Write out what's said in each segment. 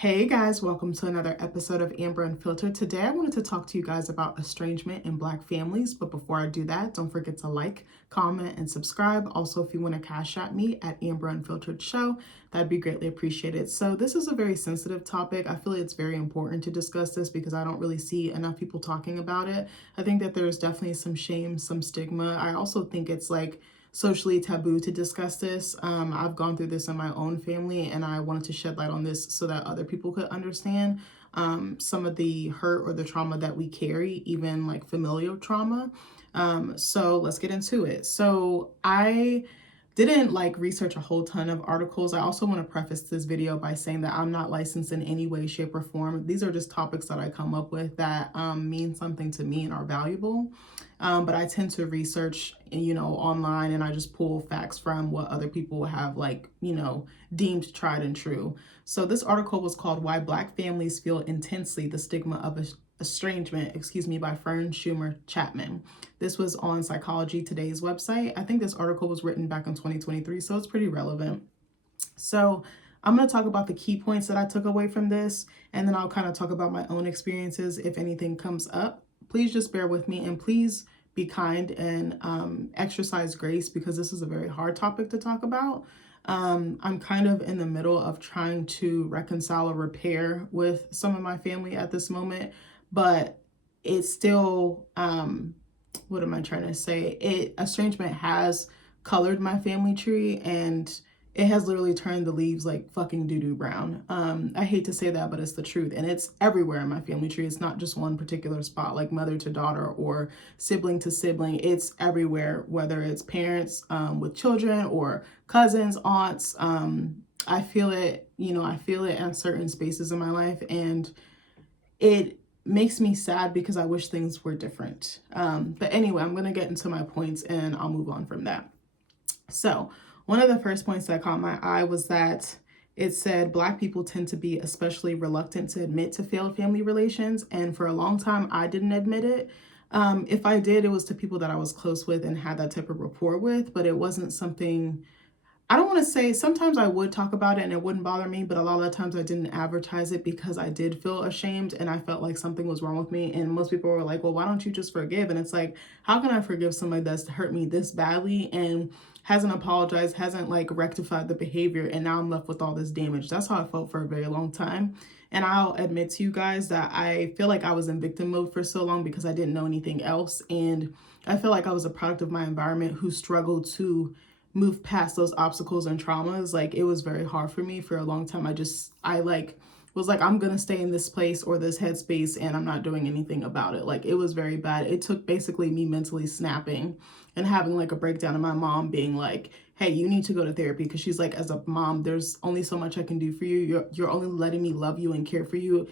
Hey guys, welcome to another episode of Amber Unfiltered. Today I wanted to talk to you guys about estrangement in Black families, but before I do that, don't forget to like, comment, and subscribe. Also, if you want to cash at me at AmberUnfilteredShow, that'd be greatly appreciated. So this is a very sensitive topic. I feel like it's very important to discuss this because I don't really see enough people talking about it. I think that there's definitely some shame, some stigma. I also think it's like socially taboo to discuss this. I've gone through this in my own family and I wanted to shed light on this so that other people could understand some of the hurt or the trauma that we carry, even like familial trauma. So let's get into it. So I didn't like research a whole ton of articles. I also want to preface this video by saying that I'm not licensed in any way, shape, or form. These are just topics that I come up with that mean something to me and are valuable. But I tend to research, online, and I just pull facts from what other people have deemed tried and true. So this article was called "Why Black Families Feel Intensely the Stigma of Estrangement," by Fern Schumer Chapman. This was on Psychology Today's website. I think this article was written back in 2023, so it's pretty relevant. So I'm going to talk about the key points that I took away from this, and then I'll kind of talk about my own experiences if anything comes up. Please just bear with me, and please be kind and exercise grace because this is a very hard topic to talk about. I'm kind of in the middle of trying to reconcile a repair with some of my family at this moment, but it's still, what am I trying to say? Estrangement has colored my family tree and it has literally turned the leaves like fucking doo-doo brown. I hate to say that, but it's the truth. And it's everywhere in my family tree. It's not just one particular spot, like mother to daughter or sibling to sibling. It's everywhere, whether it's parents with children or cousins, aunts. I feel it, I feel it in certain spaces in my life. And it makes me sad because I wish things were different. But anyway, I'm going to get into my points and I'll move on from that. So one of the first points that caught my eye was that it said Black people tend to be especially reluctant to admit to failed family relations. And for a long time, I didn't admit it. If I did, it was to people that I was close with and had that type of rapport with, but it wasn't something, I don't want to say, sometimes I would talk about it and it wouldn't bother me, but a lot of the times I didn't advertise it because I did feel ashamed and I felt like something was wrong with me. And most people were like, well, why don't you just forgive? And it's like, how can I forgive somebody that's hurt me this badly and hasn't apologized, hasn't like rectified the behavior, and now I'm left with all this damage? That's how I felt for a very long time. And I'll admit to you guys that I feel like I was in victim mode for so long because I didn't know anything else. And I feel like I was a product of my environment who struggled to move past those obstacles and traumas. Like it was very hard for me for a long time. I was like, I'm gonna stay in this place or this headspace and I'm not doing anything about it. Like it was very bad. It took basically me mentally snapping and having like a breakdown, and my mom being like, hey, you need to go to therapy, because she's like, as a mom, there's only so much I can do for you. You're only letting me love you and care for you,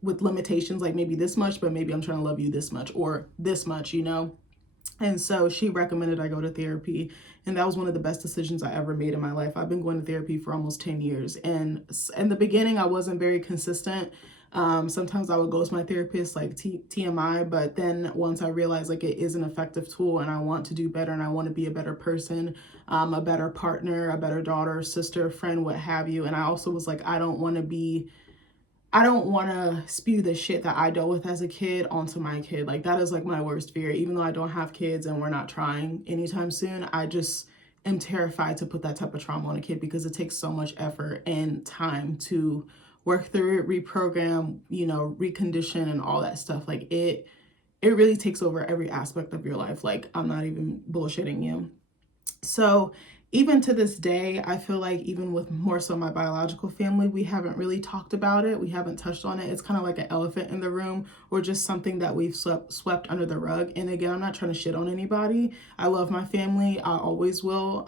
with limitations, like maybe this much, but maybe I'm trying to love you this much or this much, And so she recommended I go to therapy. And that was one of the best decisions I ever made in my life. I've been going to therapy for almost 10 years. And in the beginning, I wasn't very consistent. Sometimes I would ghost my therapist, like TMI. But then once I realized like it is an effective tool and I want to do better and I want to be a better person, a better partner, a better daughter, sister, friend, what have you. And I also was like, I don't want to spew the shit that I dealt with as a kid onto my kid. Like that is like my worst fear. Even though I don't have kids and we're not trying anytime soon, I just am terrified to put that type of trauma on a kid because it takes so much effort and time to work through it, reprogram, recondition and all that stuff. Like it really takes over every aspect of your life. Like I'm not even bullshitting you. So even to this day, I feel like even with more so my biological family, we haven't really talked about it. We haven't touched on it. It's kind of like an elephant in the room or just something that we've swept under the rug. And again, I'm not trying to shit on anybody. I love my family. I always will.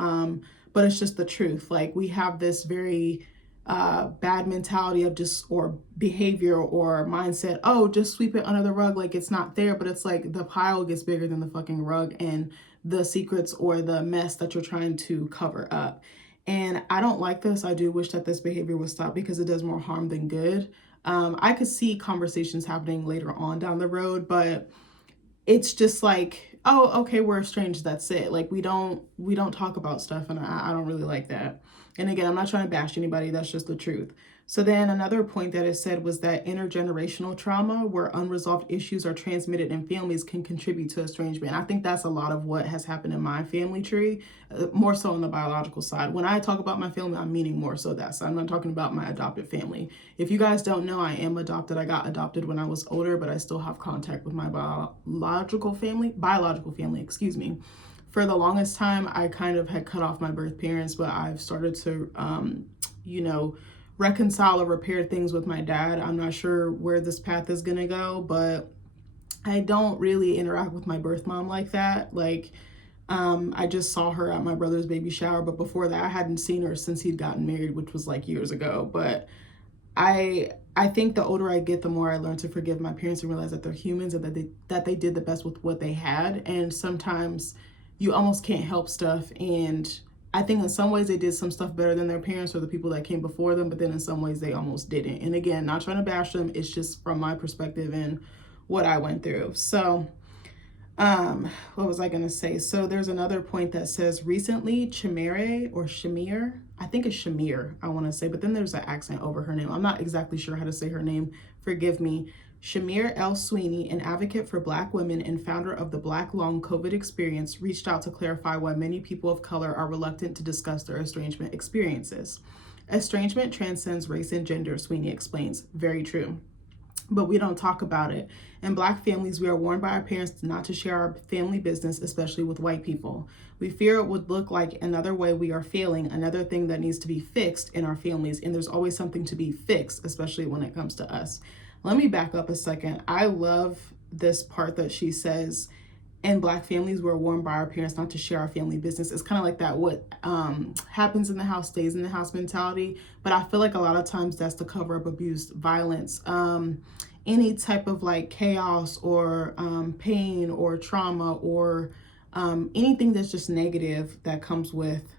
But it's just the truth. Like we have this very bad mentality of or behavior or mindset. Oh, just sweep it under the rug like it's not there. But it's like the pile gets bigger than the fucking rug and the secrets or the mess that you're trying to cover up. And I don't like this. I do wish that this behavior would stop because it does more harm than good. I could see conversations happening later on down the road, but it's just like, oh, okay, we're estranged. That's it. Like we don't talk about stuff, and I don't really like that. And again, I'm not trying to bash anybody. That's just the truth. So then another point that it said was that intergenerational trauma, where unresolved issues are transmitted in families, can contribute to estrangement. I think that's a lot of what has happened in my family tree, more so on the biological side. When I talk about my family, I'm meaning more so that side. I'm not talking about my adopted family. If you guys don't know, I am adopted. I got adopted when I was older, but I still have contact with my biological family, excuse me. For the longest time, I kind of had cut off my birth parents, but I've started to, reconcile or repair things with my dad. I'm not sure where this path is gonna go, but I don't really interact with my birth mom like that. Like, I just saw her at my brother's baby shower, but before that, I hadn't seen her since he'd gotten married, which was like years ago. But I think the older I get, the more I learn to forgive my parents and realize that they're humans and that they did the best with what they had. And sometimes you almost can't help stuff. And I think in some ways they did some stuff better than their parents or the people that came before them, but then in some ways they almost didn't. And again, not trying to bash them, it's just from my perspective and what I went through. So what was I gonna say? So there's another point that says recently Shamir, I think it's Shamir, I wanna say, but then there's an accent over her name. I'm not exactly sure how to say her name, forgive me. Shamir L. Sweeney, an advocate for Black women and founder of the Black Long COVID Experience, reached out to clarify why many people of color are reluctant to discuss their estrangement experiences. Estrangement transcends race and gender, Sweeney explains. Very true. But we don't talk about it. In Black families, we are warned by our parents not to share our family business, especially with white people. We fear it would look like another way we are failing, another thing that needs to be fixed in our families, and there's always something to be fixed, especially when it comes to us. Let me back up a second. I love this part that she says, in Black families, we're warned by our parents not to share our family business. It's kind of like that what happens in the house stays in the house mentality. But I feel like a lot of times that's to cover up abuse, violence, any type of like chaos or pain or trauma or anything that's just negative that comes with,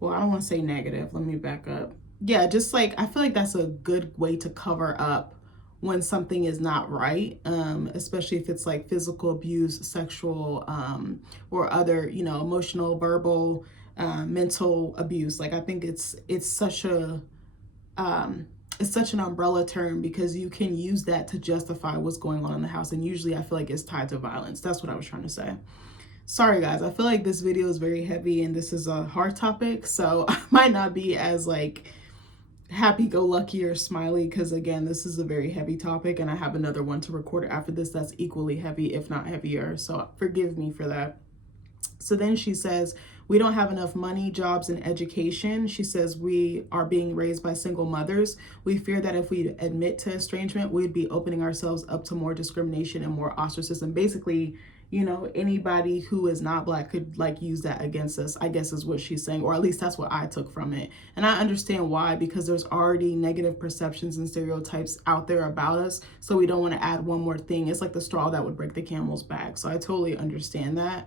well, I don't want to say negative. Let me back up. Yeah, just like I feel like that's a good way to cover up when something is not right, especially if it's like physical abuse, sexual, or other, emotional, verbal, mental abuse. Like I think it's such an umbrella term because you can use that to justify what's going on in the house. And usually I feel like it's tied to violence. That's what I was trying to say. Sorry guys, I feel like this video is very heavy and this is a hard topic. So I might not be as like happy-go-lucky or smiley because again, this is a very heavy topic and I have another one to record after this that's equally heavy, if not heavier. So forgive me for that. So then she says, we don't have enough money, jobs, and education. She says we are being raised by single mothers. We fear that if we admit to estrangement, we'd be opening ourselves up to more discrimination and more ostracism. Basically, anybody who is not Black could like use that against us, I guess is what she's saying, or at least that's what I took from it. And I understand why, because there's already negative perceptions and stereotypes out there about us. So we don't want to add one more thing. It's like the straw that would break the camel's back. So I totally understand that.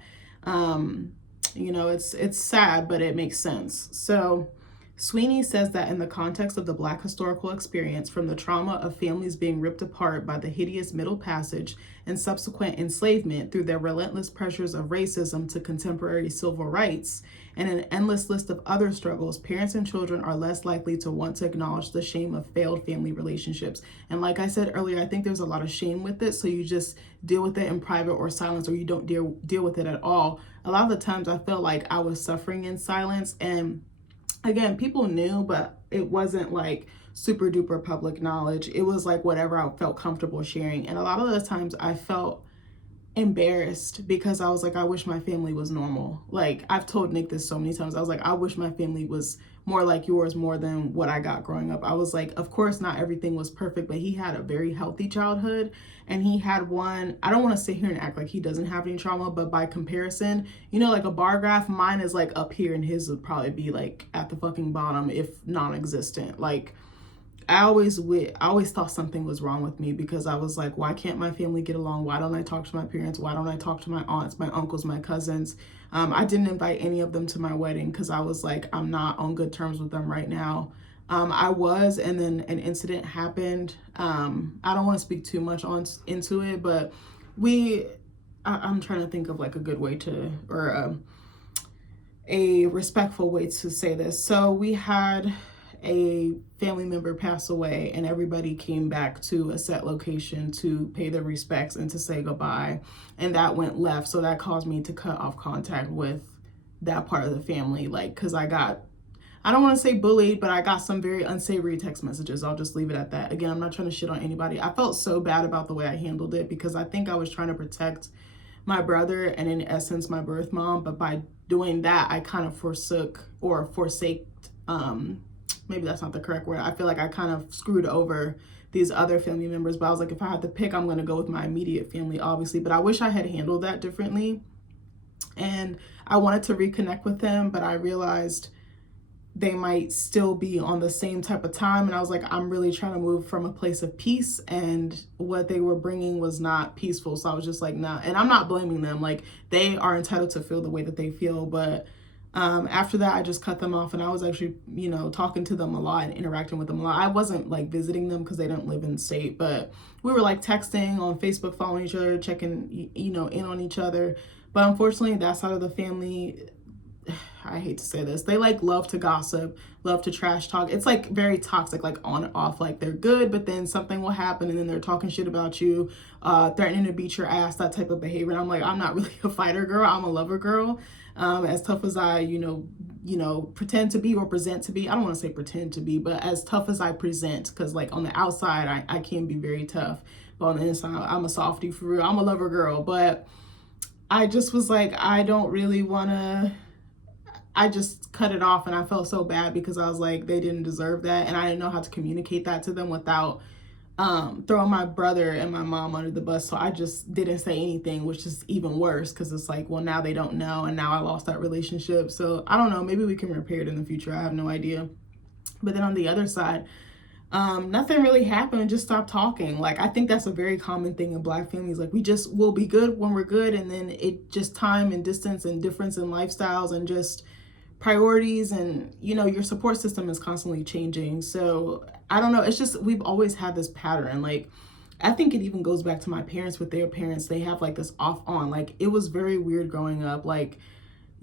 It's sad, but it makes sense. So Sweeney says that in the context of the Black historical experience, from the trauma of families being ripped apart by the hideous Middle Passage and subsequent enslavement through their relentless pressures of racism to contemporary civil rights, and an endless list of other struggles, parents and children are less likely to want to acknowledge the shame of failed family relationships. And like I said earlier, I think there's a lot of shame with it, so you just deal with it in private or silence, or you don't deal with it at all. A lot of the times I felt like I was suffering in silence, and again, people knew, but it wasn't like super duper public knowledge. It was like whatever I felt comfortable sharing. And a lot of the times I felt embarrassed because I was like, I wish my family was normal. Like I've told Nick this so many times. I was like, I wish my family was more like yours, more than what I got growing up. I was like, of course not everything was perfect, but he had a very healthy childhood, and he had one, I don't want to sit here and act like he doesn't have any trauma, but by comparison, like a bar graph, mine is like up here and his would probably be like at the fucking bottom, if non-existent. Like I always thought something was wrong with me because I was like, why can't my family get along? Why don't I talk to my parents? Why don't I talk to my aunts, my uncles, my cousins? I didn't invite any of them to my wedding because I was like, I'm not on good terms with them right now. I was, and then an incident happened. I don't want to speak too much into it, but I'm trying to think of like a good way to, or a respectful way to say this. So we had a family member pass away and everybody came back to a set location to pay their respects and to say goodbye, and that went left. So that caused me to cut off contact with that part of the family, like, because I don't want to say bullied, but I got some very unsavory text messages. I'll just leave it at that. Again, I'm not trying to shit on anybody. I felt so bad about the way I handled it because I think I was trying to protect my brother and, in essence, my birth mom. But by doing that, I kind of forsaked, maybe that's not the correct word. I feel like I kind of screwed over these other family members. But I was like, if I had to pick, I'm going to go with my immediate family, obviously. But I wish I had handled that differently. And I wanted to reconnect with them, but I realized they might still be on the same type of time. And I was like, I'm really trying to move from a place of peace, and what they were bringing was not peaceful. So I was just like, nah. And I'm not blaming them. Like, they are entitled to feel the way that they feel. But after that, I just cut them off, and I was actually, talking to them a lot and interacting with them a lot. I wasn't like visiting them because they don't live in the state, but we were like texting on Facebook, following each other, checking, in on each other. But unfortunately, that side of the family, I hate to say this, they like love to gossip, love to trash talk. It's like very toxic, like on and off. Like, they're good, but then something will happen and then they're talking shit about you, threatening to beat your ass, that type of behavior. And I'm like, I'm not really a fighter girl. I'm a lover girl. As tough as I, pretend to be or present to be. I don't want to say pretend to be, but as tough as I present, because like on the outside, I can be very tough, but on the inside, I'm a softie for real. I'm a lover girl, but I just was like, I don't really want to. I just cut it off, and I felt so bad because I was like, they didn't deserve that, and I didn't know how to communicate that to them without throwing my brother and my mom under the bus. So I just didn't say anything, which is even worse because it's like, well, now they don't know, and now I lost that relationship. So I don't know, maybe we can repair it in the future. I have no idea. But then on the other side, nothing really happened, just stopped talking. Like, I think that's a very common thing in Black families. Like, we just will be good when we're good, and then it just time and distance and difference in lifestyles and just priorities, and your support system is constantly changing. So I don't know, it's just, we've always had this pattern. Like, I think it even goes back to my parents with their parents. They have like this off on, like, it was very weird growing up. Like,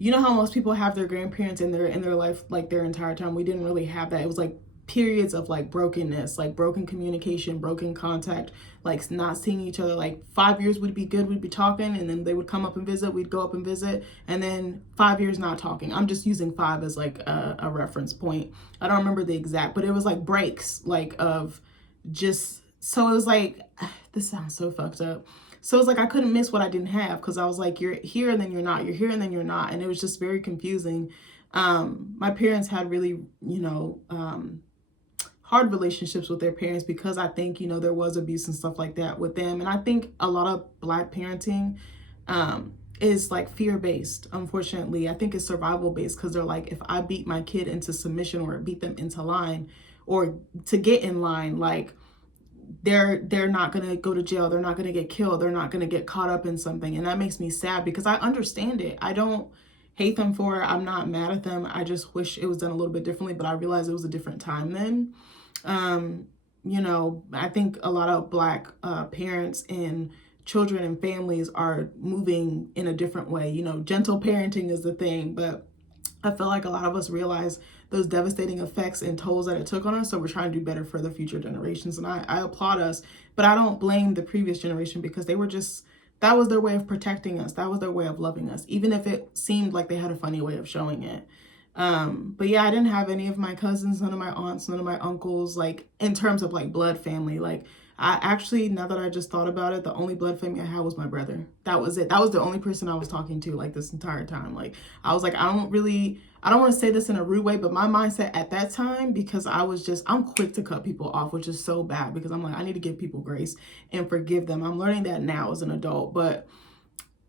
how most people have their grandparents in their life like their entire time. We didn't really have that. It was like periods of like brokenness, like broken communication, broken contact, like not seeing each other. Like 5 years would be good, we'd be talking, and then they would come up and visit, we'd go up and visit, and then 5 years not talking. I'm just using 5 as like a reference point. I don't remember the exact, but it was like breaks, like of just, so it was like, this sounds so fucked up. So it was like I couldn't miss what I didn't have, because I was like, you're here and then you're not, you're here and then you're not, and it was just very confusing. My parents had really, hard relationships with their parents because I think, there was abuse and stuff like that with them. And I think a lot of Black parenting is like fear-based, unfortunately. I think it's survival-based, because they're like, if I beat my kid into submission or beat them into line or to get in line, like they're not going to go to jail. They're not going to get killed. They're not going to get caught up in something. And that makes me sad because I understand it. I don't hate them for it. I'm not mad at them. I just wish it was done a little bit differently, but I realized it was a different time then. I think a lot of Black parents and children and families are moving in a different way. Gentle parenting is the thing, but I feel like a lot of us realize those devastating effects and tolls that it took on us. So we're trying to do better for the future generations. And I applaud us, but I don't blame the previous generation, because they were just, that was their way of protecting us. That was their way of loving us, even if it seemed like they had a funny way of showing it. But yeah, I didn't have any of my cousins, none of my aunts, none of my uncles, like in terms of like blood family. Like, I actually, now that I just thought about it, the only blood family I had was my brother. That was it. That was the only person I was talking to like this entire time. Like, I was like, I don't want to say this in a rude way, but my mindset at that time, because I'm quick to cut people off, which is so bad, because I'm like, I need to give people grace and forgive them. I'm learning that now as an adult, but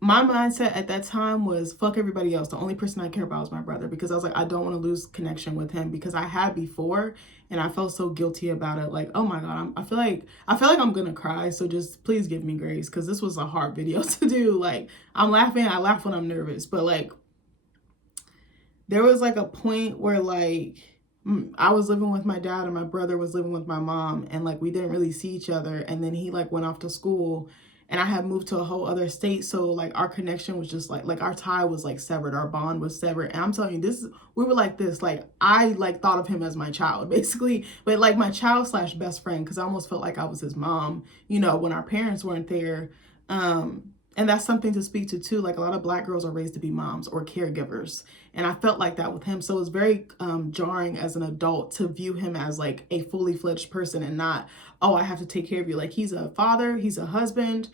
my mindset at that time was fuck everybody else. The only person I care about is my brother, because I was like, I don't want to lose connection with him, because I had before and I felt so guilty about it. Like, oh my God, I feel like I'm going to cry. So just please give me grace, because this was a hard video to do. Like, I'm laughing. I laugh when I'm nervous, but like, there was like a point where like, I was living with my dad and my brother was living with my mom, and like, we didn't really see each other. And then he like went off to school, and I had moved to a whole other state. So like our connection was just like our tie was like severed, our bond was severed. And I'm telling you, we were like this. Like I like thought of him as my child basically, but like my child slash best friend, because I almost felt like I was his mom, when our parents weren't there. And that's something to speak to too. Like a lot of Black girls are raised to be moms or caregivers. And I felt like that with him. So it was very jarring as an adult to view him as like a fully fledged person and not, oh, I have to take care of you. Like he's a father, he's a husband,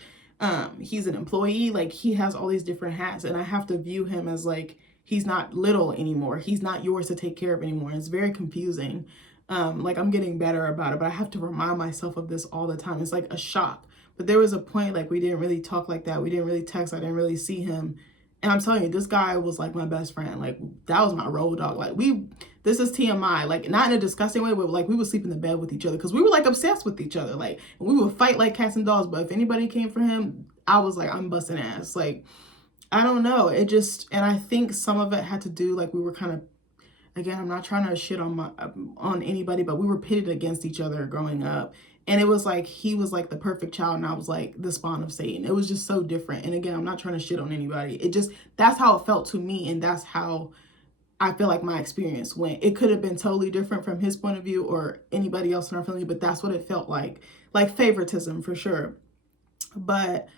he's an employee. Like he has all these different hats, and I have to view him as like, he's not little anymore. He's not yours to take care of anymore. It's very confusing. Like I'm getting better about it, but I have to remind myself of this all the time. It's like a shock. But there was a point like we didn't really talk like that. We didn't really text. I didn't really see him. And I'm telling you, this guy was like my best friend. Like that was my road dog. Like this is TMI, like not in a disgusting way, but like we would sleep in the bed with each other because we were like obsessed with each other. Like, and we would fight like cats and dogs. But if anybody came for him, I was like, I'm busting ass. Like, I don't know. And I think some of it had to do, like we were kind of, again, I'm not trying to shit on anybody, but we were pitted against each other growing up. And it was like, he was like the perfect child, and I was like the spawn of Satan. It was just so different. And again, I'm not trying to shit on anybody. That's how it felt to me. And that's how I feel like my experience went. It could have been totally different from his point of view or anybody else in our family, but that's what it felt like favoritism for sure. But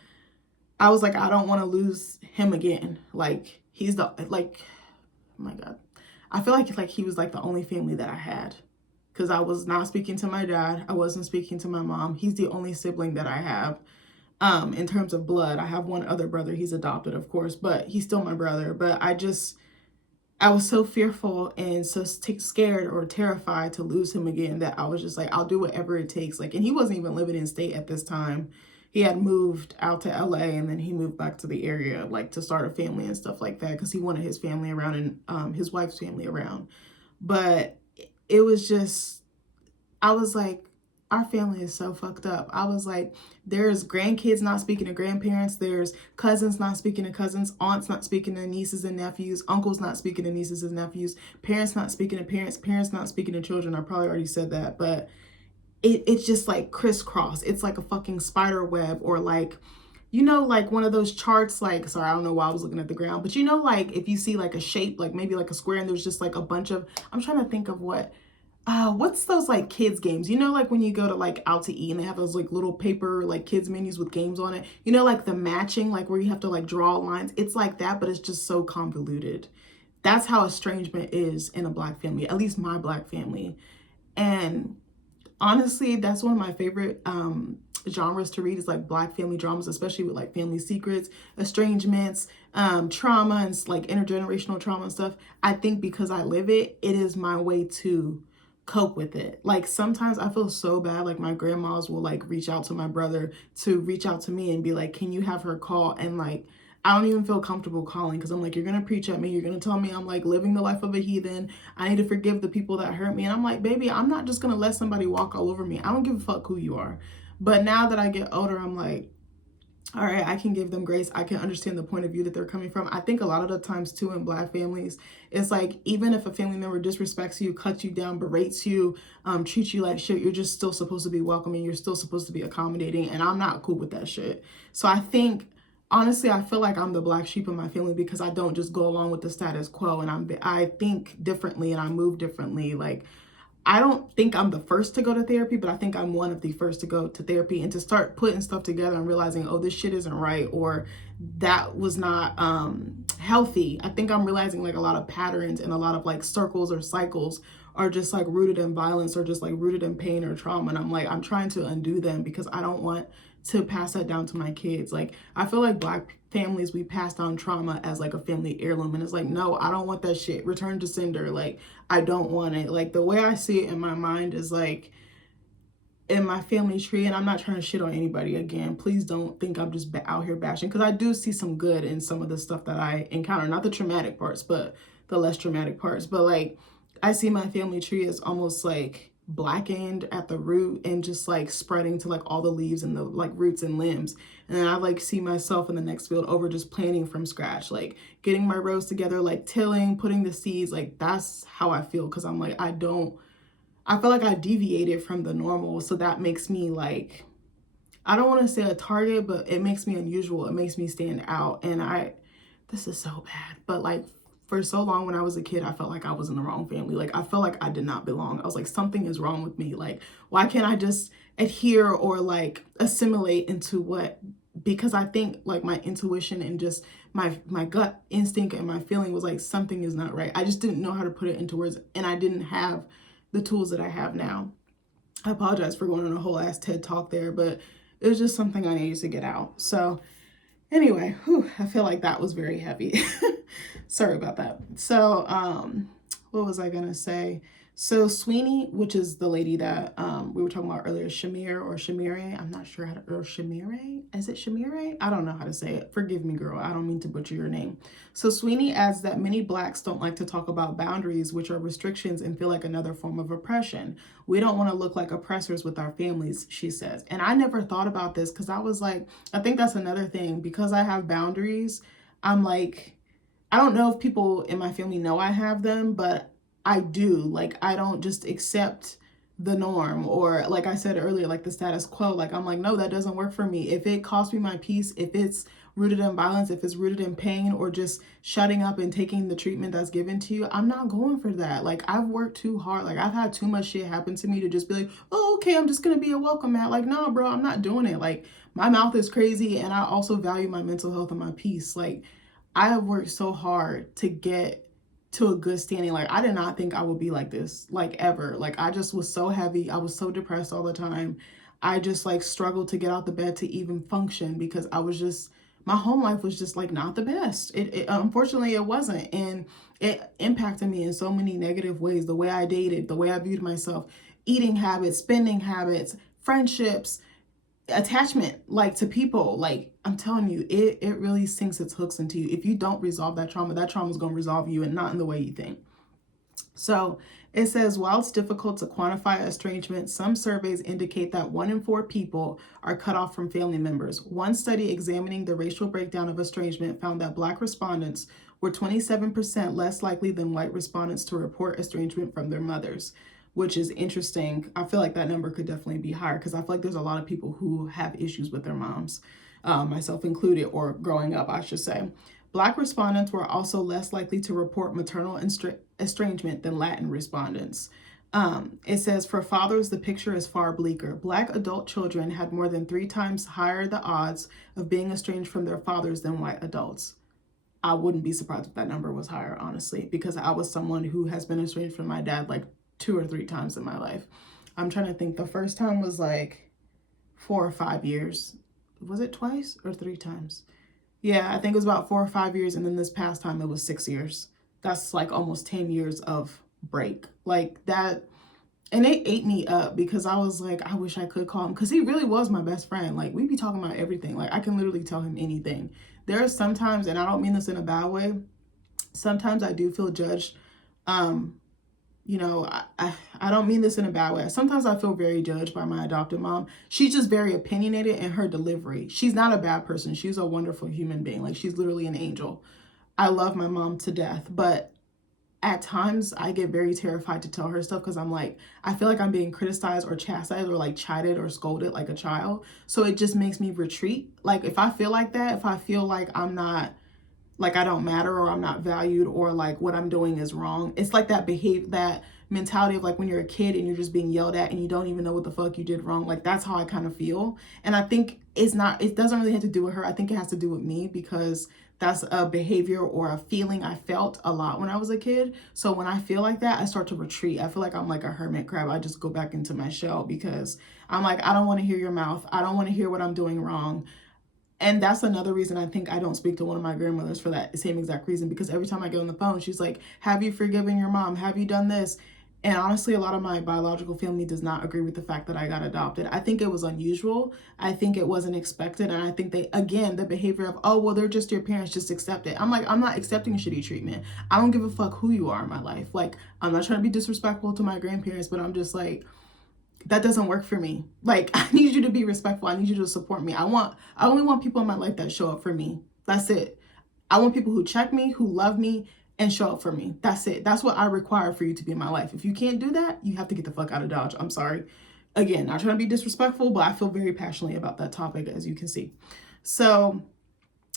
I was like, I don't want to lose him again. Like oh my God. I feel like he was like the only family that I had. Because I was not speaking to my dad. I wasn't speaking to my mom. He's the only sibling that I have in terms of blood. I have one other brother. He's adopted, of course, but he's still my brother. But I was so fearful and so scared or terrified to lose him again that I was just like, I'll do whatever it takes. Like, and he wasn't even living in state at this time. He had moved out to LA, and then he moved back to the area, like to start a family and stuff like that, because he wanted his family around and his wife's family around. But it was just, I was like, our family is so fucked up. I was like, there's grandkids not speaking to grandparents. There's cousins not speaking to cousins. Aunts not speaking to nieces and nephews. Uncles not speaking to nieces and nephews. Parents not speaking to parents. Parents not speaking to children. I probably already said that. But it's just like crisscross. It's like a fucking spider web, or like, like one of those charts, like, sorry, I don't know why I was looking at the ground, but like if you see like a shape, like maybe like a square, and there's just like a bunch of, I'm trying to think of what's those like kids games, like when you go to like out to eat and they have those like little paper like kids menus with games on it, like the matching, like where you have to like draw lines. It's like that, but it's just so convoluted. That's how estrangement is in a Black family, at least my Black family. And honestly, that's one of my favorite genres to read, is like Black family dramas, especially with like family secrets, estrangements, trauma, and like intergenerational trauma and stuff. I think because I live it, it is my way to cope with it. Like sometimes I feel so bad, like my grandmas will like reach out to my brother to reach out to me and be like, can you have her call? And like, I don't even feel comfortable calling, because I'm like, you're going to preach at me. You're going to tell me I'm like living the life of a heathen. I need to forgive the people that hurt me. And I'm like, baby, I'm not just going to let somebody walk all over me. I don't give a fuck who you are. But now that I get older, I'm like, all right, I can give them grace. I can understand the point of view that they're coming from. I think a lot of the times too in Black families, it's like, even if a family member disrespects you, cuts you down, berates you, treats you like shit, you're just still supposed to be welcoming. You're still supposed to be accommodating. And I'm not cool with that shit. So I think, honestly, I feel like I'm the black sheep of my family, because I don't just go along with the status quo, and I think differently and I move differently. Like, I don't think I'm the first to go to therapy, but I think I'm one of the first to go to therapy and to start putting stuff together and realizing, oh, this shit isn't right, or that was not healthy. I think I'm realizing like a lot of patterns and a lot of like circles or cycles are just like rooted in violence or just like rooted in pain or trauma. And I'm like, I'm trying to undo them, because I don't want to pass that down to my kids. Like, I feel like Black families, we pass down trauma as like a family heirloom, and it's like, no, I don't want that shit. Return to sender. Like, I don't want it. Like, the way I see it in my mind is like, in my family tree, and I'm not trying to shit on anybody, again, please don't think I'm just out here bashing, because I do see some good in some of the stuff that I encounter, not the traumatic parts, but the less traumatic parts. But like, I see my family tree as almost like blackened at the root and just like spreading to like all the leaves and the like roots and limbs. And then I like see myself in the next field over, just planting from scratch, like getting my rows together, like tilling, putting the seeds. Like, that's how I feel, because I'm like, I feel like I deviated from the normal. So that makes me like, I don't want to say a target, but it makes me unusual. It makes me stand out. And this is so bad. But like for so long when I was a kid, I felt like I was in the wrong family. Like I felt like I did not belong. I was like, something is wrong with me. Like, why can't I just adhere or like assimilate into what, because I think like my intuition and just my gut instinct and my feeling was like something is not right. I just didn't know how to put it into words, and I didn't have the tools that I have now. I apologize for going on a whole ass TED talk there, but it was just something I needed to get out. So anyway, I feel like that was very heavy. Sorry about that. So what was I gonna say? So Sweeney, which is the lady that we were talking about earlier, Shamire, I'm not sure how to, or Shamire? Is it Shamire? I don't know how to say it. Forgive me, girl. I don't mean to butcher your name. So Sweeney adds that many Blacks don't like to talk about boundaries, which are restrictions, and feel like another form of oppression. We don't want to look like oppressors with our families, she says. And I never thought about this because I was like, I think that's another thing. Because I have boundaries, I'm like, I don't know if people in my family know I have them, but I do. Like, I don't just accept the norm, or like I said earlier, like the status quo. Like, I'm like, no, that doesn't work for me. If it costs me my peace, if it's rooted in violence, if it's rooted in pain, or just shutting up and taking the treatment that's given to you, I'm not going for that. Like, I've worked too hard. Like, I've had too much shit happen to me to just be like, oh, okay, I'm just gonna be a welcome mat. Like, no, bro, I'm not doing it. Like, my mouth is crazy, and I also value my mental health and my peace. Like, I have worked so hard to get to a good standing. Like, I did not think I would be like this, like, ever. Like, I just was so heavy. I was so depressed all the time. I just like struggled to get out the bed to even function because I was just, my home life was just like not the best. It unfortunately it wasn't, and it impacted me in so many negative ways. The way I dated, the way I viewed myself, eating habits, spending habits, friendships, attachment, like, to people. Like, I'm telling you, it really sinks its hooks into you. If you don't resolve that trauma is going to resolve you, and not in the way you think. So it says, while it's difficult to quantify estrangement, some surveys indicate that 1 in 4 people are cut off from family members. One study examining the racial breakdown of estrangement found that Black respondents were 27% less likely than white respondents to report estrangement from their mothers, which is interesting. I feel like that number could definitely be higher because I feel like there's a lot of people who have issues with their moms, myself included, or growing up, I should say. Black respondents were also less likely to report maternal estrangement than Latin respondents. It says, for fathers, the picture is far bleaker. Black adult children had more than 3 times higher the odds of being estranged from their fathers than white adults. I wouldn't be surprised if that number was higher, honestly, because I was someone who has been estranged from my dad like 2 or 3 times in my life. I'm trying to think. The first time was like 4 or 5 years. Was it twice or 3 times? Yeah, I think it was about 4 or 5 years. And then this past time it was 6 years. That's like almost 10 years of break. Like that. And it ate me up because I was like, I wish I could call him, because he really was my best friend. Like, we be talking about everything. Like, I can literally tell him anything. There are sometimes, and I don't mean this in a bad way, sometimes I do feel judged. You know, I don't mean this in a bad way. Sometimes I feel very judged by my adopted mom. She's just very opinionated in her delivery. She's not a bad person. She's a wonderful human being. Like, she's literally an angel. I love my mom to death. But at times I get very terrified to tell her stuff because I'm like, I feel like I'm being criticized or chastised or like chided or scolded like a child. So it just makes me retreat. Like, if I feel like that, if I feel like I'm not, like I don't matter, or I'm not valued, or like what I'm doing is wrong. It's like that that mentality of like when you're a kid and you're just being yelled at and you don't even know what the fuck you did wrong. Like, that's how I kind of feel. And I think it doesn't really have to do with her. I think it has to do with me, because that's a behavior or a feeling I felt a lot when I was a kid. So when I feel like that, I start to retreat. I feel like I'm like a hermit crab. I just go back into my shell because I'm like, I don't want to hear your mouth. I don't want to hear what I'm doing wrong. And that's another reason I think I don't speak to one of my grandmothers, for that same exact reason, because every time I get on the phone, she's like, have you forgiven your mom? Have you done this? And honestly, a lot of my biological family does not agree with the fact that I got adopted. I think it was unusual. I think it wasn't expected. And I think the behavior of, oh, well, they're just your parents, just accept it. I'm like, I'm not accepting shitty treatment. I don't give a fuck who you are in my life. Like, I'm not trying to be disrespectful to my grandparents, but I'm just like, that doesn't work for me. Like, I need you to be respectful. I need you to support me. I only want people in my life that show up for me. That's it. I want people who check me, who love me, and show up for me. That's it. That's what I require for you to be in my life. If you can't do that, you have to get the fuck out of Dodge. I'm sorry. Again, not trying to be disrespectful, but I feel very passionately about that topic, as you can see. So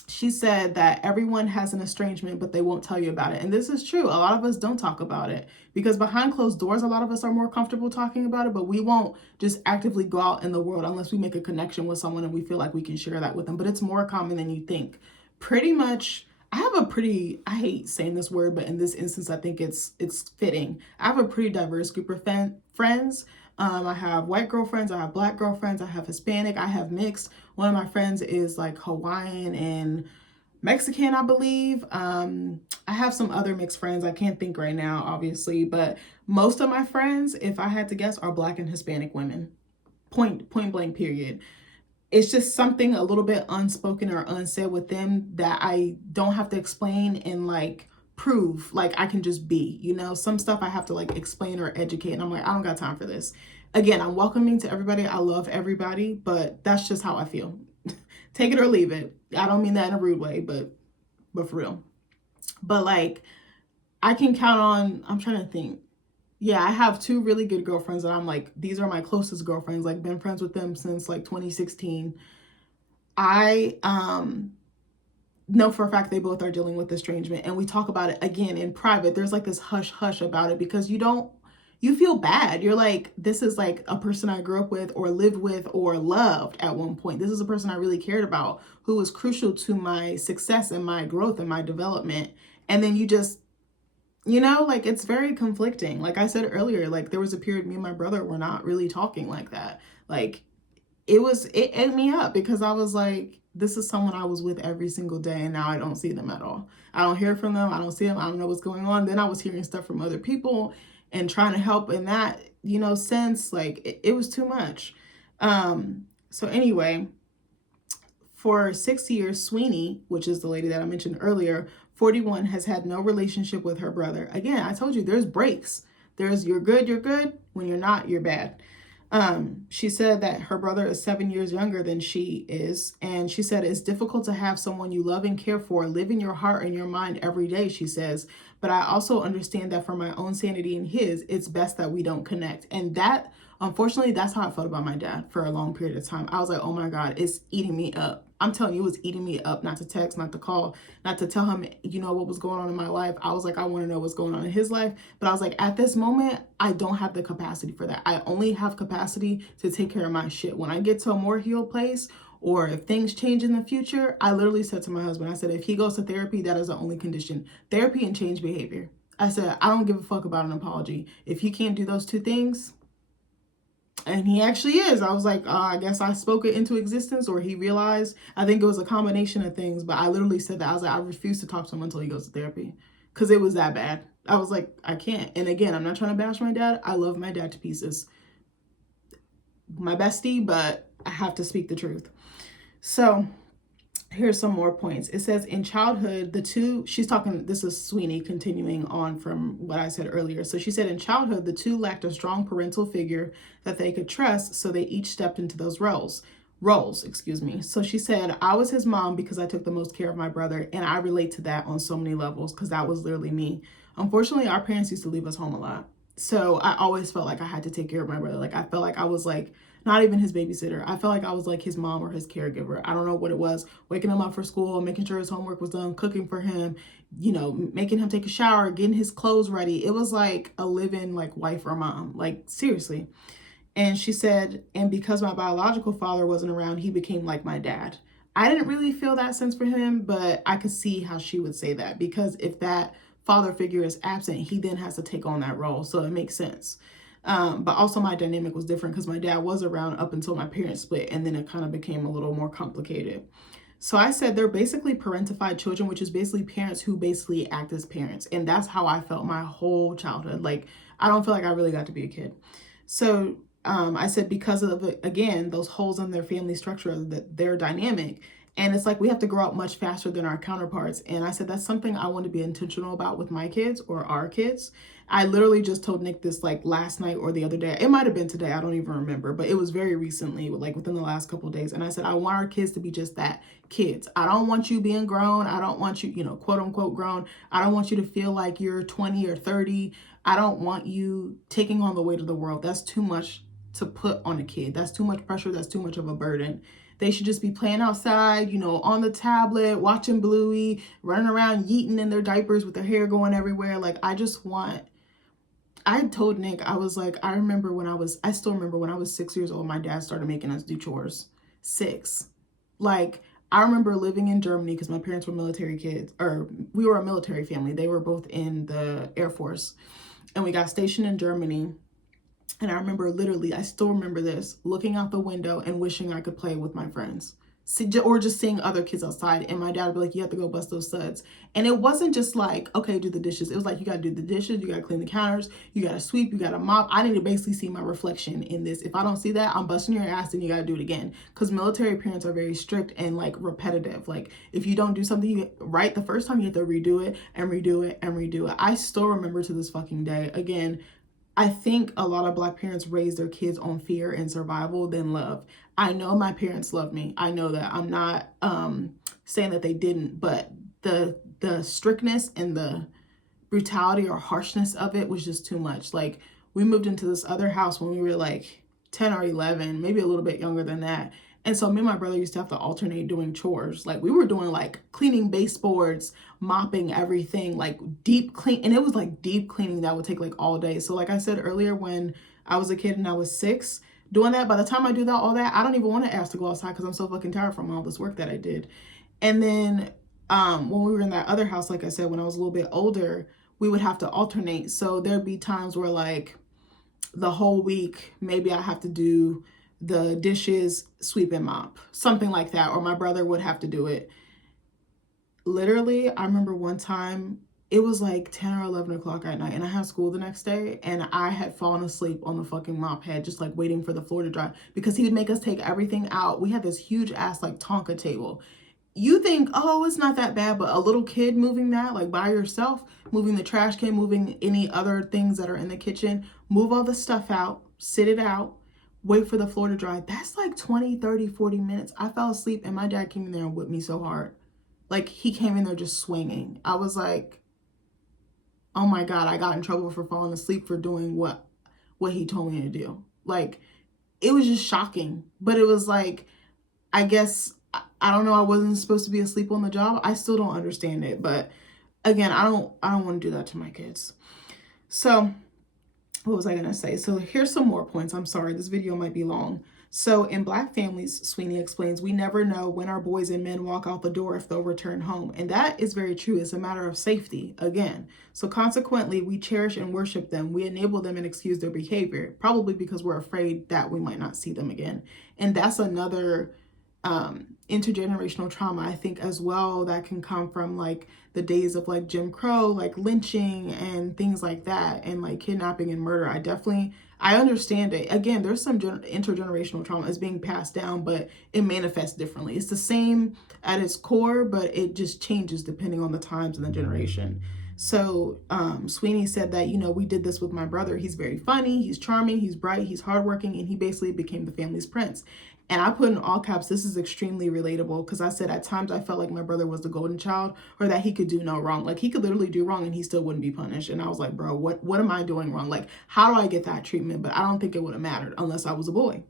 she said that everyone has an estrangement, but they won't tell you about it. And this is true. A lot of us don't talk about it because behind closed doors, a lot of us are more comfortable talking about it, but we won't just actively go out in the world unless we make a connection with someone and we feel like we can share that with them. But it's more common than you think. Pretty much, I hate saying this word, but in this instance, I think it's fitting. I have a pretty diverse group of friends. I have white girlfriends, I have black girlfriends, I have Hispanic, I have mixed. One of my friends is like Hawaiian and Mexican, I believe. I have some other mixed friends. I can't think right now, obviously, but most of my friends, if I had to guess, are black and Hispanic women. Point blank, period. It's just something a little bit unspoken or unsaid with them that I don't have to explain and like prove. Like I can just be, you know, some stuff I have to like explain or educate, and I'm like, I don't got time for this. Again, I'm welcoming to everybody. I love everybody, but that's just how I feel. Take it or leave it. I don't mean that in a rude way, but for real. But like, I can count on, I'm trying to think. Yeah, I have two really good girlfriends that I'm like, these are my closest girlfriends, like been friends with them since like 2016. I know for a fact they both are dealing with estrangement, and we talk about it again in private. There's like this hush hush about it because you feel bad. You're like, this is like a person I grew up with or lived with or loved at one point. This is a person I really cared about who was crucial to my success and my growth and my development. And then you just, you know, like it's very conflicting. Like I said earlier, like there was a period me and my brother were not really talking like that. Like it ate me up because I was like, this is someone I was with every single day, and now I don't see them at all. I don't hear from them. I don't see them. I don't know what's going on. Then I was hearing stuff from other people and trying to help in that, you know, sense. Like it was too much. So anyway, for 6 years, Sweeney, which is the lady that I mentioned earlier, 41, has had no relationship with her brother. Again, I told you there's breaks. There's you're good. When you're not, you're bad. She said that her brother is 7 years younger than she is. And she said it's difficult to have someone you love and care for live in your heart and your mind every day, she says. But I also understand that for my own sanity and his, it's best that we don't connect. And that, unfortunately, that's how I felt about my dad for a long period of time. I was like, oh my God, it's eating me up. I'm telling you, it was eating me up not to text, not to call, not to tell him, you know, what was going on in my life. I was like, I want to know what's going on in his life. But I was like, at this moment, I don't have the capacity for that. I only have capacity to take care of my shit. When I get to a more healed place, or if things change in the future, I literally said to my husband, I said, if he goes to therapy, that is the only condition. Therapy and change behavior. I said, I don't give a fuck about an apology. If he can't do those two things, and he actually is. I was like, I guess I spoke it into existence, or he realized. I think it was a combination of things, but I literally said that. I was like, I refuse to talk to him until he goes to therapy because it was that bad. I was like, I can't. And again, I'm not trying to bash my dad. I love my dad to pieces. My bestie, but I have to speak the truth. So here's some more points. It says in childhood, she's talking, this is Sweeney continuing on from what I said earlier. So she said in childhood, the two lacked a strong parental figure that they could trust. So they each stepped into those roles. So she said, I was his mom because I took the most care of my brother. And I relate to that on so many levels because that was literally me. Unfortunately, our parents used to leave us home a lot. So I always felt like I had to take care of my brother. Like I felt like I was like, not even his babysitter. I felt like I was like his mom or his caregiver. I don't know what it was. Waking him up for school, making sure his homework was done, cooking for him, you know, making him take a shower, getting his clothes ready. It was like a living like wife or mom, like seriously. And she said, and because my biological father wasn't around, he became like my dad. I didn't really feel that sense for him, but I could see how she would say that because if that father figure is absent, he then has to take on that role. So it makes sense. But also my dynamic was different because my dad was around up until my parents split, and then it kind of became a little more complicated. So I said they're basically parentified children, which is basically parents who basically act as parents. And that's how I felt my whole childhood. Like, I don't feel like I really got to be a kid. So I said because of, again, those holes in their family structure, that their dynamic. And it's like we have to grow up much faster than our counterparts. And I said that's something I want to be intentional about with my kids or our kids. I literally just told Nick this like last night or the other day. It might have been today. I don't even remember. But it was very recently, like within the last couple of days. And I said, I want our kids to be just that, kids. I don't want you being grown. I don't want you, you know, quote unquote grown. I don't want you to feel like you're 20 or 30. I don't want you taking on the weight of the world. That's too much to put on a kid. That's too much pressure. That's too much of a burden. They should just be playing outside, on the tablet, watching Bluey, running around, yeeting in their diapers with their hair going everywhere. Like, I told Nick, I was like, I still remember when I was 6 years old, my dad started making us do chores. 6. Like, I remember living in Germany because my parents were military kids, or we were a military family. They were both in the Air Force. And we got stationed in Germany. And I remember literally, I still remember this, looking out the window and wishing I could play with my friends. Or just seeing other kids outside. And my dad would be like, you have to go bust those studs. And it wasn't just like, okay, do the dishes. It was like, you got to do the dishes. You got to clean the counters. You got to sweep. You got to mop. I need to basically see my reflection in this. If I don't see that, I'm busting your ass and you got to do it again. Because military parents are very strict and like repetitive. Like, if you don't do something right the first time, you have to redo it and redo it and redo it. I still remember to this fucking day. Again, I think a lot of Black parents raise their kids on fear and survival than love. I know my parents love me. I know that. I'm not saying that they didn't, but the strictness and the brutality or harshness of it was just too much. Like, we moved into this other house when we were like 10 or 11, maybe a little bit younger than that. And so me and my brother used to have to alternate doing chores. Like, we were doing like cleaning baseboards, mopping everything, like deep clean. And it was like deep cleaning that would take like all day. So like I said earlier, when I was a kid and I was 6, doing that, by the time I do that, all that, I don't even want to ask to go outside because I'm so fucking tired from all this work that I did. And then when we were in that other house, like I said, when I was a little bit older, we would have to alternate. So there'd be times where like the whole week, maybe I have to do the dishes, sweep and mop, something like that. Or my brother would have to do it. Literally, I remember one time, it was like 10 or 11 o'clock at night and I had school the next day and I had fallen asleep on the fucking mop head, just like waiting for the floor to dry because he would make us take everything out. We had this huge ass like Tonka table. You think, oh, it's not that bad, but a little kid moving that like by yourself, moving the trash can, moving any other things that are in the kitchen, move all the stuff out, sit it out, wait for the floor to dry. That's like 20, 30, 40 minutes. I fell asleep and my dad came in there and whipped me so hard. Like, he came in there just swinging. I was like, oh my God, I got in trouble for falling asleep for doing what he told me to do. Like, it was just shocking. But it was like, I guess, I don't know, I wasn't supposed to be asleep on the job. I still don't understand it. But again, I don't want to do that to my kids. So what was I going to say? So here's some more points. I'm sorry, this video might be long. So in Black families, Sweeney explains, we never know when our boys and men walk out the door if they'll return home. And that is very true. It's a matter of safety, again. So consequently, we cherish and worship them. We enable them and excuse their behavior, probably because we're afraid that we might not see them again. And that's another intergenerational trauma, I think, as well, that can come from like the days of like Jim Crow, like lynching and things like that, and like kidnapping and murder. I understand it. Again, there's some intergenerational trauma is being passed down, but it manifests differently. It's the same at its core, but it just changes depending on the times and the generation. So Sweeney said that, we did this with my brother. He's very funny, he's charming, he's bright, he's hardworking, and he basically became the family's prince. And I put in all caps, this is extremely relatable, because I said at times I felt like my brother was the golden child, or that he could do no wrong. Like, he could literally do wrong and he still wouldn't be punished. And I was like, bro, what am I doing wrong? Like, how do I get that treatment? But I don't think it would have mattered unless I was a boy.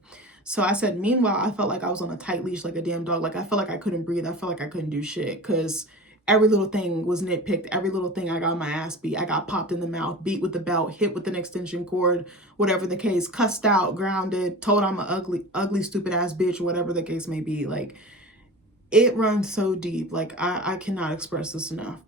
So I said, meanwhile, I felt like I was on a tight leash like a damn dog. Like, I felt like I couldn't breathe. I felt like I couldn't do shit because every little thing was nitpicked. Every little thing, I got my ass beat. I got popped in the mouth, beat with the belt, hit with an extension cord, whatever the case, cussed out, grounded, told I'm an ugly, stupid ass bitch, whatever the case may be. Like, it runs so deep. Like, I cannot express this enough.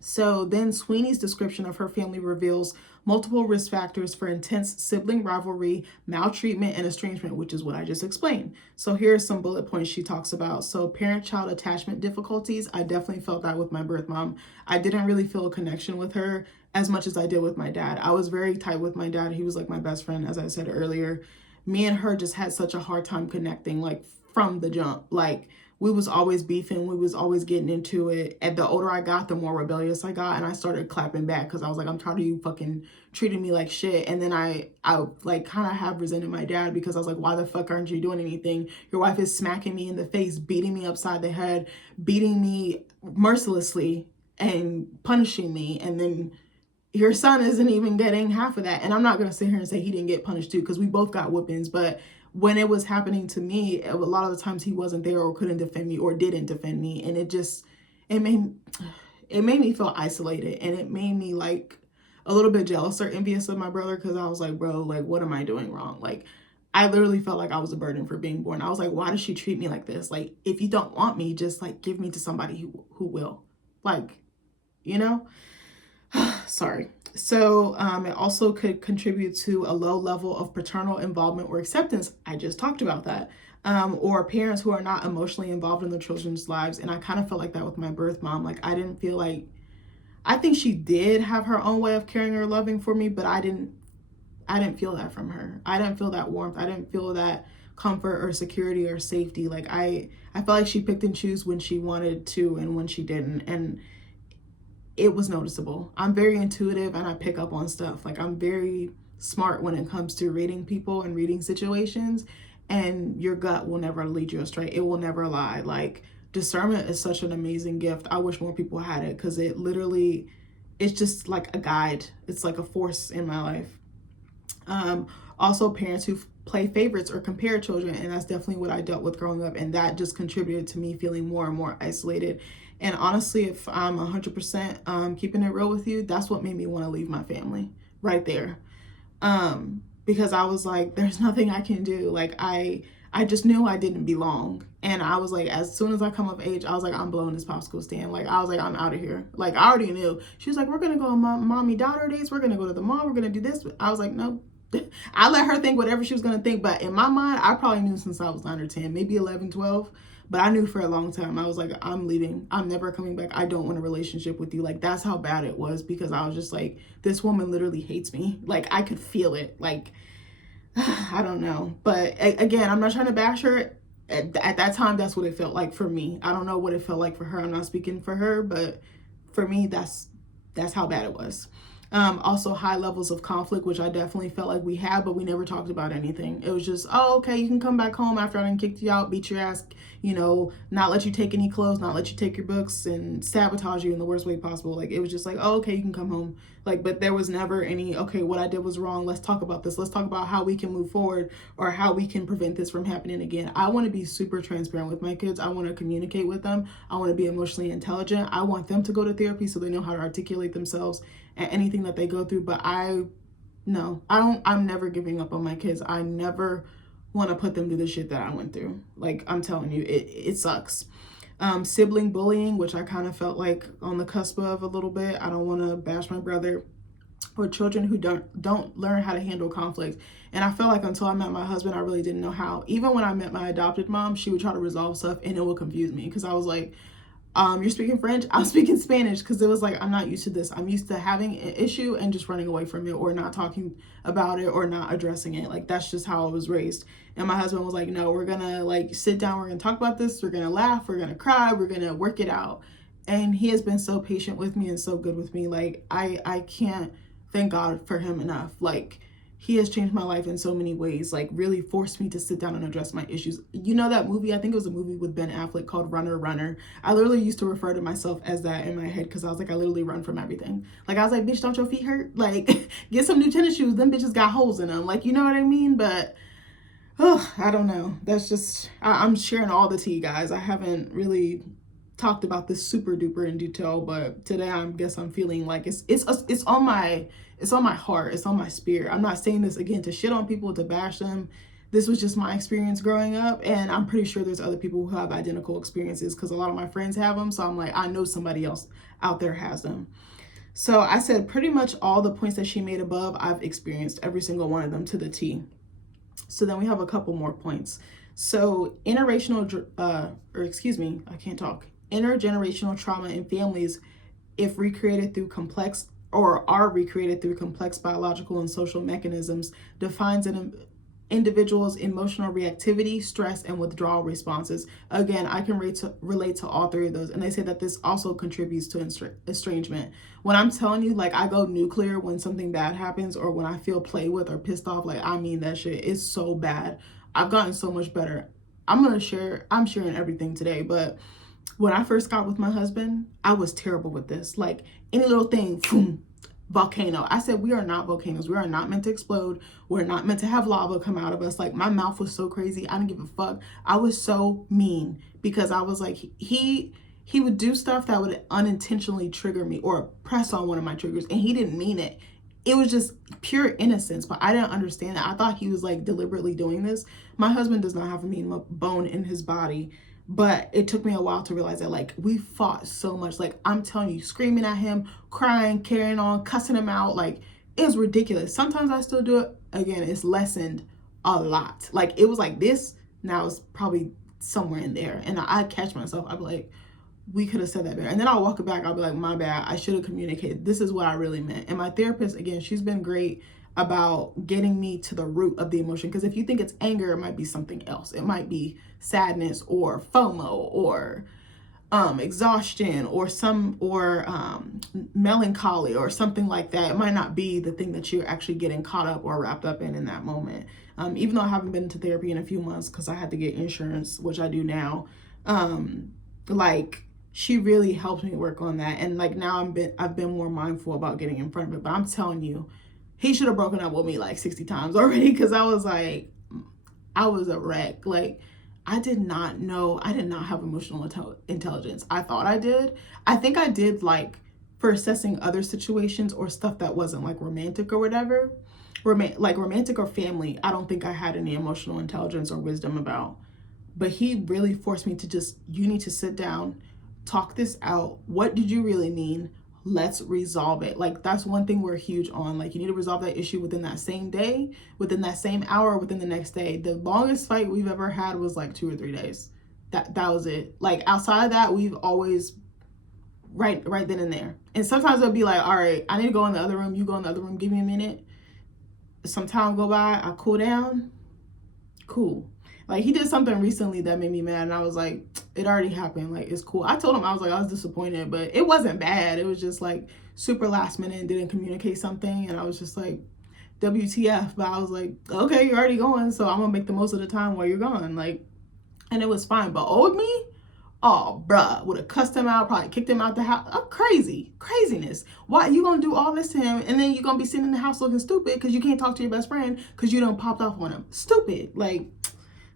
So then Sweeney's description of her family reveals multiple risk factors for intense sibling rivalry, maltreatment, and estrangement, which is what I just explained. So here are some bullet points she talks about. So parent-child attachment difficulties. I definitely felt that with my birth mom. I didn't really feel a connection with her as much as I did with my dad. I was very tight with my dad. He was like my best friend, as I said earlier. Me and her just had such a hard time connecting, like from the jump. Like, we was always beefing. We was always getting into it. And the older I got, the more rebellious I got. And I started clapping back because I was like, I'm tired of you fucking treating me like shit. And then I like kind of have resented my dad because I was like, why the fuck aren't you doing anything? Your wife is smacking me in the face, beating me upside the head, beating me mercilessly and punishing me. And then your son isn't even getting half of that. And I'm not going to sit here and say he didn't get punished too, because we both got whoopings. But when it was happening to me, a lot of the times he wasn't there or couldn't defend me or didn't defend me. And it made, it made me feel isolated, and it made me like a little bit jealous or envious of my brother, because I was like, bro, like, what am I doing wrong? Like, I literally felt like I was a burden for being born. I was like, why does she treat me like this? Like, if you don't want me, just like give me to somebody who will. Like, you know? Sorry. So it also could contribute to a low level of paternal involvement or acceptance. I just talked about that. Or parents who are not emotionally involved in their children's lives. And I kind of felt like that with my birth mom. Like, I didn't feel like, I think she did have her own way of caring or loving for me, but I didn't feel that from her. I didn't feel that warmth. I didn't feel that comfort or security or safety. Like, I felt like she picked and chose when she wanted to and when she didn't. And it was noticeable. I'm very intuitive and I pick up on stuff. Like, I'm very smart when it comes to reading people and reading situations, and your gut will never lead you astray. It will never lie. Like, discernment is such an amazing gift. I wish more people had it, because it literally, it's just like a guide. It's like a force in my life. Also, parents who play favorites or compare children, and that's definitely what I dealt with growing up, and that just contributed to me feeling more and more isolated. And honestly, if I'm 100% keeping it real with you, that's what made me want to leave my family right there. Because I was like, there's nothing I can do. Like, I just knew I didn't belong. And I was like, as soon as I come of age, I was like, I'm blowing this popsicle stand. Like, I was like, I'm out of here. Like, I already knew. She was like, we're going to go on mommy-daughter dates. We're going to go to the mall. We're going to do this. I was like, no. I let her think whatever she was going to think. But in my mind, I probably knew since I was 9 or 10, maybe 11, 12. But I knew for a long time. I was like, I'm leaving. I'm never coming back. I don't want a relationship with you. Like, that's how bad it was, because I was just like, this woman literally hates me. Like, I could feel it. Like, I don't know. But again, I'm not trying to bash her. At that time, that's what it felt like for me. I don't know what it felt like for her. I'm not speaking for her, but for me, that's how bad it was. Also, high levels of conflict, which I definitely felt like we had, but we never talked about anything. It was just, oh, okay, you can come back home after I done kicked you out, beat your ass, you know, not let you take any clothes, not let you take your books, and sabotage you in the worst way possible. Like, it was just like, oh, okay, you can come home. Like, but there was never any, okay, what I did was wrong. Let's talk about this. Let's talk about how we can move forward or how we can prevent this from happening again. I want to be super transparent with my kids. I want to communicate with them. I want to be emotionally intelligent. I want them to go to therapy so they know how to articulate themselves and anything that they go through. But I'm never giving up on my kids. I never want to put them through the shit that I went through. Like, I'm telling you, it sucks. Sibling bullying, which I kind of felt like on the cusp of a little bit. I don't want to bash my brother, or children who don't learn how to handle conflict. And I felt like until I met my husband, I really didn't know how. Even when I met my adopted mom, she would try to resolve stuff and it would confuse me, because I was like, you're speaking French, I'm speaking Spanish, because it was like, I'm not used to this. I'm used to having an issue and just running away from it, or not talking about it, or not addressing it. Like, that's just how I was raised. And my husband was like, no, we're gonna like sit down, we're gonna talk about this, we're gonna laugh, we're gonna cry, we're gonna work it out. And he has been so patient with me and so good with me. Like, I can't thank God for him enough. Like, he has changed my life in so many ways, like really forced me to sit down and address my issues. You know that movie, I think it was a movie with Ben Affleck called Runner, Runner. I literally used to refer to myself as that in my head, because I was like, I literally run from everything. Like, I was like, bitch, don't your feet hurt? Like, get some new tennis shoes. Them bitches got holes in them. Like, you know what I mean? But, oh, I don't know. That's just, I'm sharing all the tea, guys. I haven't really talked about this super duper in detail, but today I guess I'm feeling like it's on my heart, it's on my spirit. I'm not saying this again to shit on people, to bash them. This was just my experience growing up, and I'm pretty sure there's other people who have identical experiences, because a lot of my friends have them. So I'm like, I know somebody else out there has them. So I said pretty much all the points that she made above, I've experienced every single one of them to the T. So then we have a couple more points. So intergenerational trauma in families, if recreated through complex biological and social mechanisms, defines an individual's emotional reactivity, stress, and withdrawal responses. Again, I can relate to all three of those. And they say that this also contributes to estrangement. When I'm telling you, like, I go nuclear when something bad happens, or when I feel played with or pissed off, like, I mean that shit. It's so bad. I've gotten so much better. I'm sharing everything today, but when I first got with my husband, I was terrible with this. Like, any little thing, boom, volcano. I said, we are not volcanoes. We are not meant to explode. We're not meant to have lava come out of us. Like, my mouth was so crazy. I didn't give a fuck. I was so mean because I was like, he would do stuff that would unintentionally trigger me or press on one of my triggers, and he didn't mean it. It was just pure innocence, but I didn't understand that. I thought he was like deliberately doing this. My husband does not have a mean bone in his body, but it took me a while to realize that, like, we fought so much. Like, I'm telling you, screaming at him, crying, carrying on, cussing him out. Like, it was ridiculous. Sometimes I still do it. Again, it's lessened a lot. Like, it was like this, now it's probably somewhere in there. And I catch myself. I'd be like, we could have said that better. And then I'll walk it back. I'll be like, my bad. I should have communicated. This is what I really meant. And my therapist, again, she's been great about getting me to the root of the emotion. Because if you think it's anger, it might be something else. It might be sadness or FOMO or exhaustion or melancholy or something like that. It might not be the thing that you're actually getting caught up or wrapped up in that moment. Even though I haven't been to therapy in a few months because I had to get insurance, which I do now. Like, she really helped me work on that. And like, now I've been more mindful about getting in front of it. But I'm telling you, he should have broken up with me like 60 times already, because I was like, I was a wreck. Like, I did not know. I did not have emotional intelligence. I thought I did. I think I did, like, for assessing other situations or stuff that wasn't like romantic or whatever. Like romantic or family, I don't think I had any emotional intelligence or wisdom about. But he really forced me to just, you need to sit down, talk this out. What did you really mean? Let's resolve it. Like, that's one thing we're huge on. Like, you need to resolve that issue within that same day, within that same hour, within the next day. The longest fight we've ever had was like 2 or 3 days. That was it. Like, outside of that, we've always right then and there. And sometimes it'll be like, all right, I need to go in the other room. You go in the other room. Give me a minute. Some time go by. I cool down. Cool. Like, he did something recently that made me mad, and I was like, it already happened. Like, it's cool. I told him, I was like, I was disappointed, but it wasn't bad. It was just like super last minute and didn't communicate something, and I was just like, WTF. But I was like, okay, you're already going, so I'm gonna make the most of the time while you're gone. Like, and it was fine. But old me, oh, bruh, would have cussed him out, probably kicked him out the house. Oh, craziness. Why you gonna do all this to him, and then you're gonna be sitting in the house looking stupid because you can't talk to your best friend because you done popped off on him? Stupid. Like,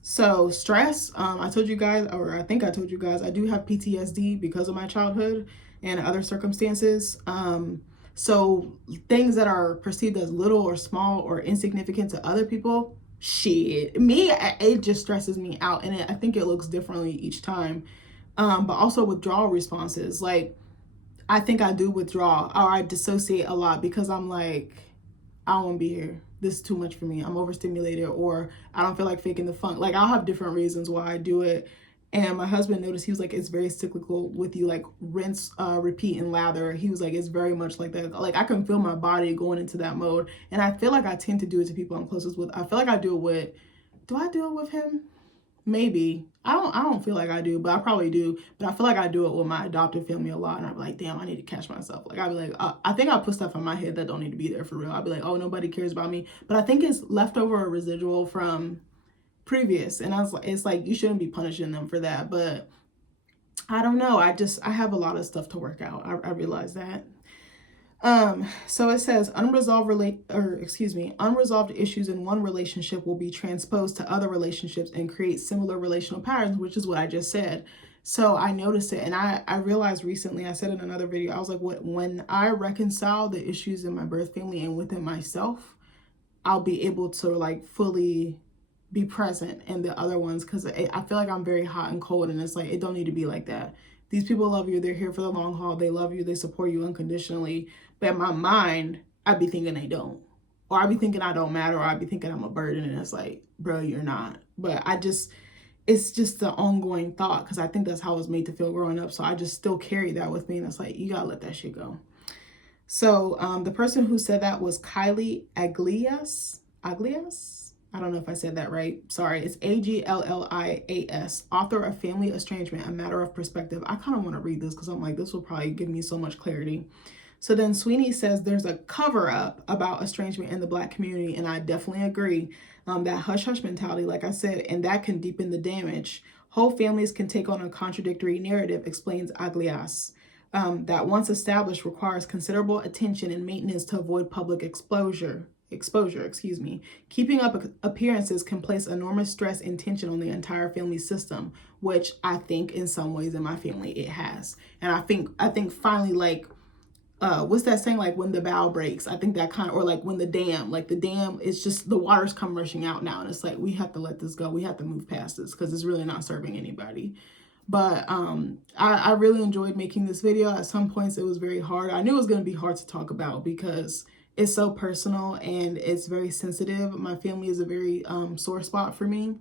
so stress, I told you guys, or I think I told you guys, I do have PTSD because of my childhood and other circumstances. So things that are perceived as little or small or insignificant to other people, shit, it just stresses me out. And I think it looks differently each time. But also withdrawal responses. Like, I think I do withdraw, or I dissociate a lot because I'm like, I don't want to be here. This is too much for me. I'm overstimulated, or I don't feel like faking the funk. Like, I'll have different reasons why I do it. And my husband noticed, he was like, it's very cyclical with you, like rinse, repeat, and lather. He was like, it's very much like that. Like, I can feel my body going into that mode. And I feel like I tend to do it to people I'm closest with. I feel like I do I do it with him? Maybe. I don't feel like I do, but I probably do. But I feel like I do it with my adopted family a lot. And I'm like, damn, I need to catch myself. Like, I'd be like, I think I put stuff in my head that don't need to be there for real. I'd be like, oh, nobody cares about me. But I think it's leftover or residual from previous. And it's like, you shouldn't be punishing them for that. But I don't know. I have a lot of stuff to work out. I realize that. So it says unresolved issues in one relationship will be transposed to other relationships and create similar relational patterns, which is what I just said. So I noticed it, and I realized recently, I said in another video, I was like, when I reconcile the issues in my birth family and within myself, I'll be able to like fully be present in the other ones, because I feel like I'm very hot and cold, and it's like, it don't need to be like that. These people love you. They're here for the long haul. They love you. They support you unconditionally. But in my mind, I'd be thinking they don't. Or I'd be thinking I don't matter. Or I'd be thinking I'm a burden. And it's like, bro, you're not. But it's just the ongoing thought, because I think that's how I was made to feel growing up. So I just still carry that with me. And it's like, you got to let that shit go. So the person who said that was Kylie Aglias. I don't know if I said that right. Sorry. It's Aglias, author of Family Estrangement, A Matter of Perspective. I kind of want to read this because I'm like, this will probably give me so much clarity. So then Sweeney says there's a cover up about estrangement in the Black community. And I definitely agree. That hush hush mentality, like I said, and that can deepen the damage. Whole families can take on a contradictory narrative, explains Aglias. that once established requires considerable attention and maintenance to avoid public exposure. Keeping up appearances can place enormous stress and tension on the entire family system, which I think in some ways in my family it has. And I think finally, like, what's that saying, like when the bow breaks, I think that kind of, or like when the dam is just, the water's come rushing out now, and it's like, we have to let this go, we have to move past this, because it's really not serving anybody. But I really enjoyed making this video. At some points it was very hard. I knew it was going to be hard to talk about because it's so personal and it's very sensitive. My family is a very sore spot for me,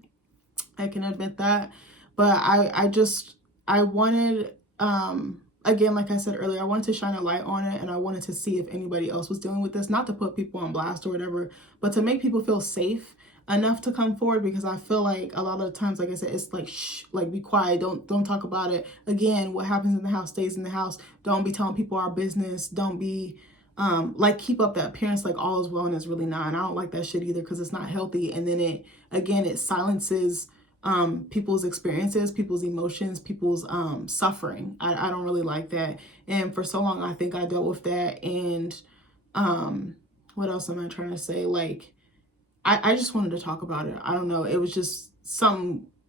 I can admit that. But I wanted, again, like I said earlier, I wanted to shine a light on it, and I wanted to see if anybody else was dealing with this, not to put people on blast or whatever, but to make people feel safe enough to come forward, because I feel like a lot of the times, like I said, it's like, shh, like, be quiet, don't talk about it. Again, what happens in the house stays in the house. Don't be telling people our business. Don't be like, keep up the appearance like all is well and it's really not. And I don't like that shit either, because it's not healthy. And then it silences people's experiences, people's emotions, people's suffering. I don't really like that. And for so long, I think I dealt with that. And what else am I trying to say? Like, I just wanted to talk about it. I don't know. It was just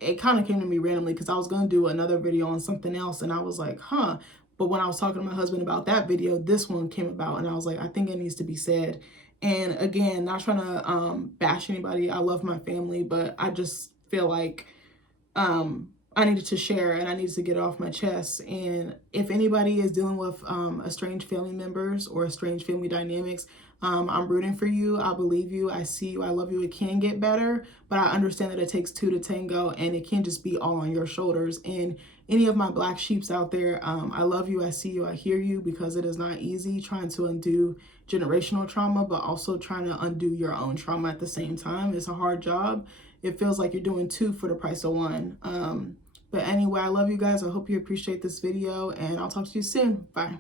it kind of came to me randomly, because I was going to do another video on something else, and I was like, huh. But when I was talking to my husband about that video, this one came about, and I was like, I think it needs to be said. And again, not trying to bash anybody. I love my family, but I just feel like I needed to share, and I needed to get it off my chest. And if anybody is dealing with estranged family members or estranged family dynamics, I'm rooting for you. I believe you. I see you. I love you. It can get better, but I understand that it takes two to tango, and it can't just be all on your shoulders. And any of my black sheeps out there, I love you. I see you. I hear you, because it is not easy trying to undo generational trauma, but also trying to undo your own trauma at the same time. It's a hard job. It feels like you're doing two for the price of one. But anyway, I love you guys. I hope you appreciate this video, and I'll talk to you soon. Bye.